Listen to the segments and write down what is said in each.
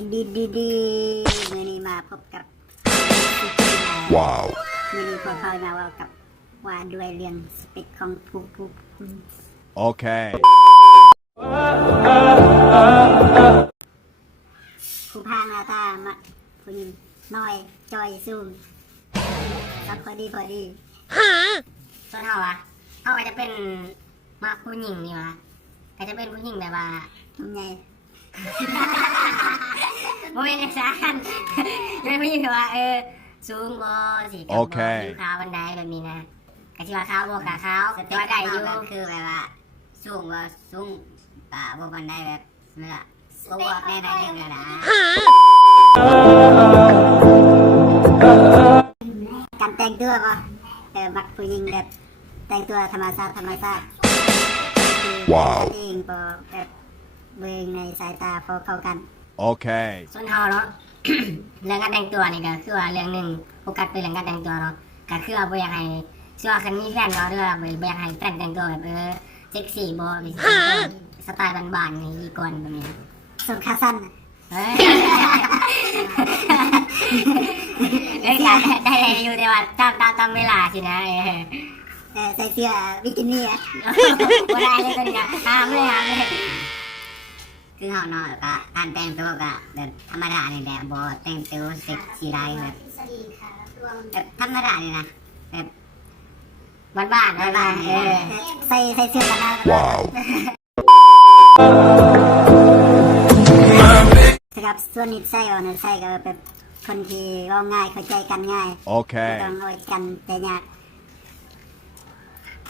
ดีดีดีดีมือนี้มาพบกับ Wow. มือนี้พวกเขามาว่ากับว่าด้วยเรื่องสเปคของผู้ผู้ผู้ Okay. ผู้พางหน้าตามาผู้หญิงน้อยจอยสูงรับพอดีพอดีส่วนเฮาอะเฮาก็จะเป็นมาผู้หญิงนี่วะก็จะเป็นผู้หญิงแบบว่าทำไง โมเป็นจังซั่นเป็นผู้หญิงแบบว่าเออสูงบ่สิกับบ่โอเคผิวขาวบันไดแบบนี้นะก็สิว่าขาวบ่กะขาวแต่ว่าได้อยู่คือแบบว่าสูงว่าสูงกะบ่กันได้แบบนั่นล่ะบ่ว่าแน่ได้เรื่องแล้วนะการแต่งตัวป่ะเออมักผู้หญิงแบบแต่งตัวธรรมชาติธรรมชาติว้าวเองพอแบบเบิ่งในสายตาพอเข้ากัน Okay. ส่วนเฮาเนาะ เรื่องการแต่งตัวนี่ก็คือว่าเรื่องหนึงโฟกัสไปเรื่องการแต่งตัวเนาะก็คือว่าบ่อยากให้ชื่อว่าคันมีแฟนเนาะหรือว่าบ่อยากให้แฟนแต่งตัวแบบเออเซ็กซี่บ่มีสไตล์บ้านๆนี่ดีก่อนแบบนี้นะส่วนขาสั้นน่ะเฮ้ยเอ้ยได้ได้ได้อยู่แต่ว่าตามตามตามเวลาสินะเออเออใส่เสื้อบิกินี่อะบ่ได้เลยตอนนี้นะห้ามเลยห้ามเลย คือเฮาเนาะก็การแต่งตัวก็แบบธรรมดานี่แหละบ่แต่งตัวเซ็กซี่ได้แบบแบบธรรมดานี่ยนะแบบบ้านบ้านบ้านบ้านเออใส่ใส่เสื้อกันหนาว Wow. นะครับส่วนนิสัยอ่อนนิสัยก็แบบคนที่ว่าง่ายเข้าใจกันง่ายไม่ Okay. ต้องเอากันแต่ยาก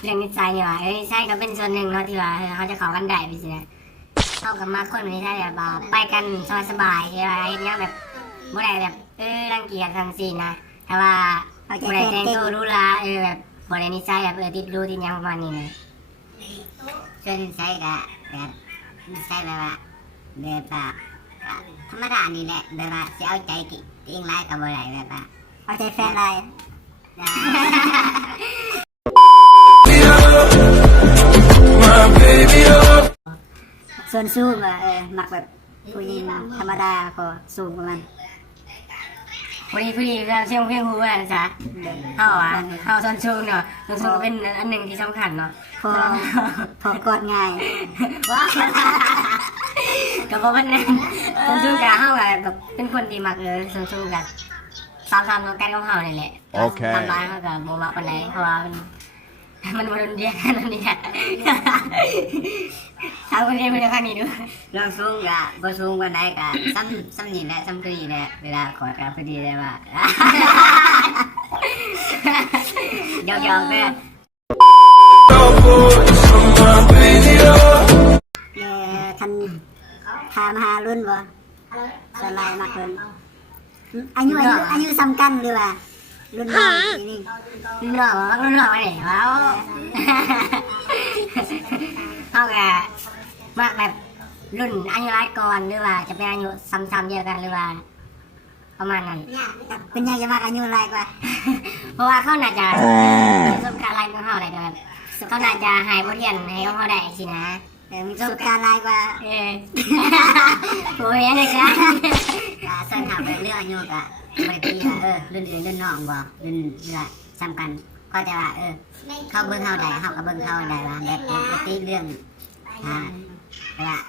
เรื่องนิสัยนี่ว่าเอ้ยใช่ก็เป็นส่วนหนึ่งเนาะที่ว่าเขาจะเขอกันได้ไปสินะ เข้ากับมาคนนี้ได้แบบว่าไปกันสบายสบายๆใช่ไหมเฮ็ดหยังแบบบ่ได้แบบเออรังเกียจทังสิ้นนะแต่ว่าเข้าใจบ่ได้แฟนแต่งเก่งตัวรู้ละเออแบบบ่ได้นิสัยแบบเออติดรู้ติดหยังประมาณนี้นะส่วนใส่ก็แบบใส่แบบว่าแบบว่าก็ธรรมดานี่แหละแบบว่าสิเอาใจติติงหลายก็บ่ได้แบบว่าเอาใจแฟนอะไร ส่วนสูงอะเออมักแบบผู้หญิงธรรมดาพอสูงประมาณพอดีพอดีเราเชื่อมเพียงหูกันจ้ะเขาอะเขาส่วนสูงเนาะส่วนสูงก็เป็นอันหนึ่งที่สำคัญเนาะพอพอกอดง่ายว้าก็เพราะว่านั้นส่วนสูงกับเขาอะแบบเป็นคนดีมากเลยส่วนสูงกับสามสามน้องกันของเขาเนี่ยแหละโอเคทำร้ายเขากับโมมาปานไหนเพราะว่ามันมันมาโดนเดียกันนั่นนี่ค่ะ ทำคนเดียวคนเดียวข้างนี้ด้วยเรื่องสูงก็บ่สูงปานใดก็ซ้ำซ้ำนี่แหละซ้ำตัวนี้แหละเวลาขอก็พอดีเลยว่าหยอกๆเด้อเออคันถามหารุ่นบ่สลายมักรุ่นอายุอายุอายุซ้ำกันหรือว่ารุ่นน้องนี่รุ่นน้องว่ารุ่นน้องไหนวะเขากะ มากแบบรุ่นอายุร้ายก่อนหรือว่าจะเป็นอายุซ้ำๆเดียวกันหรือว่า ประมาณนั้นเป็นยังจะมากอายุอะไรกว่า เพราะว่าเขาน่าจะประสบการณ์อะไรของเขาอะไรแบบเขาน่าจะหายบทเรียนให้ของเขาได้สินะเออมีประสบการณ์อะไรกว่าเออโอ้ยอะไรกันก็ส่วนถามเรื่องอายุก็บ่ได้ตีว่าเออรุ่นอื่นรุ่นน้องบ่รุ่นเรือซ้ำกันก็จะว่าเออ เขาเบิ่งเฮาได้เฮาก็เบิ่งเขาได้ว่าแบบปกติเรื่องอ่า แต่ว่า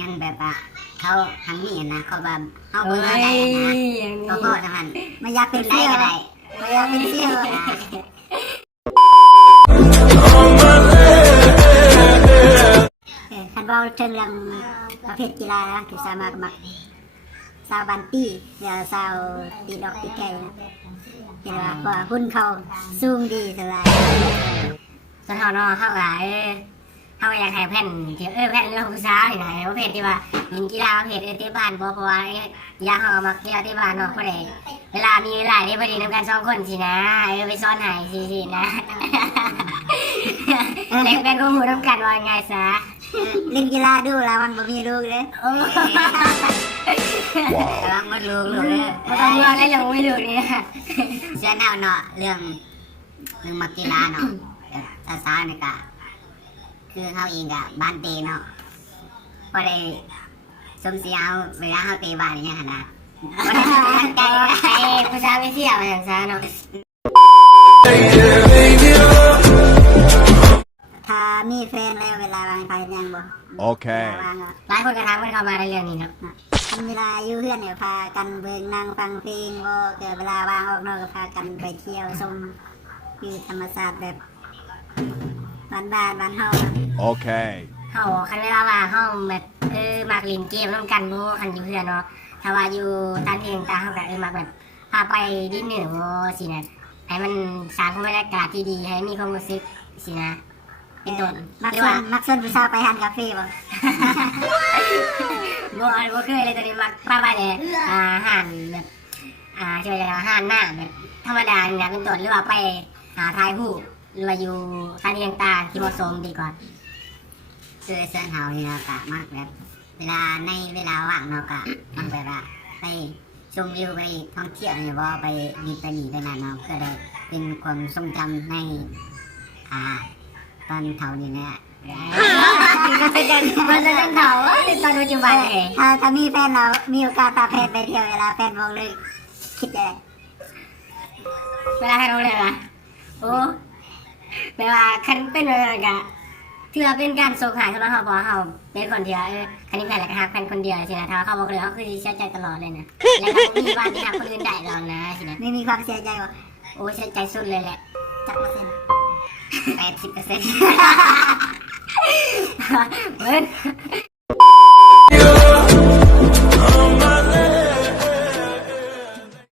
ยังแบบว่าเขาทางนี้นะเขาว่าเฮาเบิ่งยเขาได้นะนี้ก็พอท่านั้นไม่อยากเป็นได้ก็ได้ไม่อยากเป็นเสี่ยวคันเราเชิงเรื่องประเภทกีฬานะคือสามารถมักสาวบันปี้เดี๋ยวสาวตีดอกตีไก่นะเห็นว่าพราะว่าหุ้นเขาสูงดีสลายส่วนเขาเนาะเขาก็เออ เขาก็อยากให้แผ่นที่เออแผ่นเรื่องผู้สาวนี่นะประเภทที่ว่ายิงกีฬาประเภทเออที่บ้านบ่เพราะว่าอยากเขาเอามาเที่ยวที่บ้านเนาะเพราะได้เวลามีเวลาได้พอดีนำกันสองคนสินะเออไปซ้อนใหายสิสินะเด็กเป็นกูหูนำกันว่าไงซะเล่นกีฬาดูแล้วมันบ่มีลูกเลยโอ้กำลังมาลูกลูกเด้อไม่ต้องว่าได้ยังไม่รู้เนี่ยเสื้อแนวเนาะเรื่องเรื่องมักกีฬาเนาะแต่สาวๆนี่ก็ คือเขาเองก็บ้านเตเนาะพอได้สมเสียเอาเวลาเฮาเตะบาสอย่างเงี้ยหั่นนะไก่ไก่ผู้สาวไม่เที่ยวอย่างซะเนาะถ้ามีแฟนแล้วเวลาวางไปยังบ่ Okay. วางอะหลายคนก็ถามกันเข้ามาในเรื่องนี้เนาะทำเวลาอยู่เพื่อนเนี่ยพากันเบิ่งนั่งฟังเพลงบ่เกิดเวลาวางออกนอกก็พากันไปเที่ยวชมวิวธรรมชาติแบบ บ้านบ้านๆบ้านเฮา Okay. เฮาคันเวลาว่าเฮาแบบเออมักเล่นเกมร่วมกันบ่คันอยู่เพื่อนเนาะถ้าว่าอยู่ตามเพลงตาเฮาก็เออมักแบบพาไปดินเนอร์บ่สินะให้มันสร้างบรรยากาศที่ดีให้มีความรู้สึกสินะเป็นต้นมักหรือชวว่านมักชวนผู้สาวไปทานกาแฟบ่บ่บ่เคยเลยตอนนี้มักป้าไปเลยอาหารแบบอ่าช่วยอาหารหน้าแบบธรรมดาเนี่ยเป็นต้นหรือว่าไปหาทายหู ปหรือว่าอยู่สถานที่ต่างๆที่เหมาะสมดีกว่าคือเสื้อเฮานี่เนาะกะมากแบบ เวลาในเวลาว่างเนาะกะมันแบบว่าไปชมวิวไปท่องเที่ยวเนี่ยบ่ไปมีไปหนีไปนั่นเนาะเพื่อได้เป็นความทรงจำในอ่าตอนเฒ่านี่แหละมันจะมันจะเป็นเขาตอนปัจจุบันเองถ้าถ้ามีแฟนเรา มีโอกาสพาแฟนไปเที่ยวเวลาแฟนบอกเลยคิดได้เวลาให้เราเลยนะโอ้ แปลว่าคันเป็นอะไรกะถือว่าเป็นการส่งหายสำหรับเขาเพราะเขาเป็นคนเดียวเออคันนี้แฟนแหละก็ฮักแฟนคนเดียวสินะถ้าว่าเขาบอกเลยเขาคือเสียใจตลอดเลยนะแล้วก็มีวันที่ฮักคนอื่นได้หรอกนะสินะไม่มีความเสียใจบ่โอ้เสียใจสุดเลยแหละจักเปอร์เซ็นต์แปดสิบเปอร์เซ็นต์เบิ้ล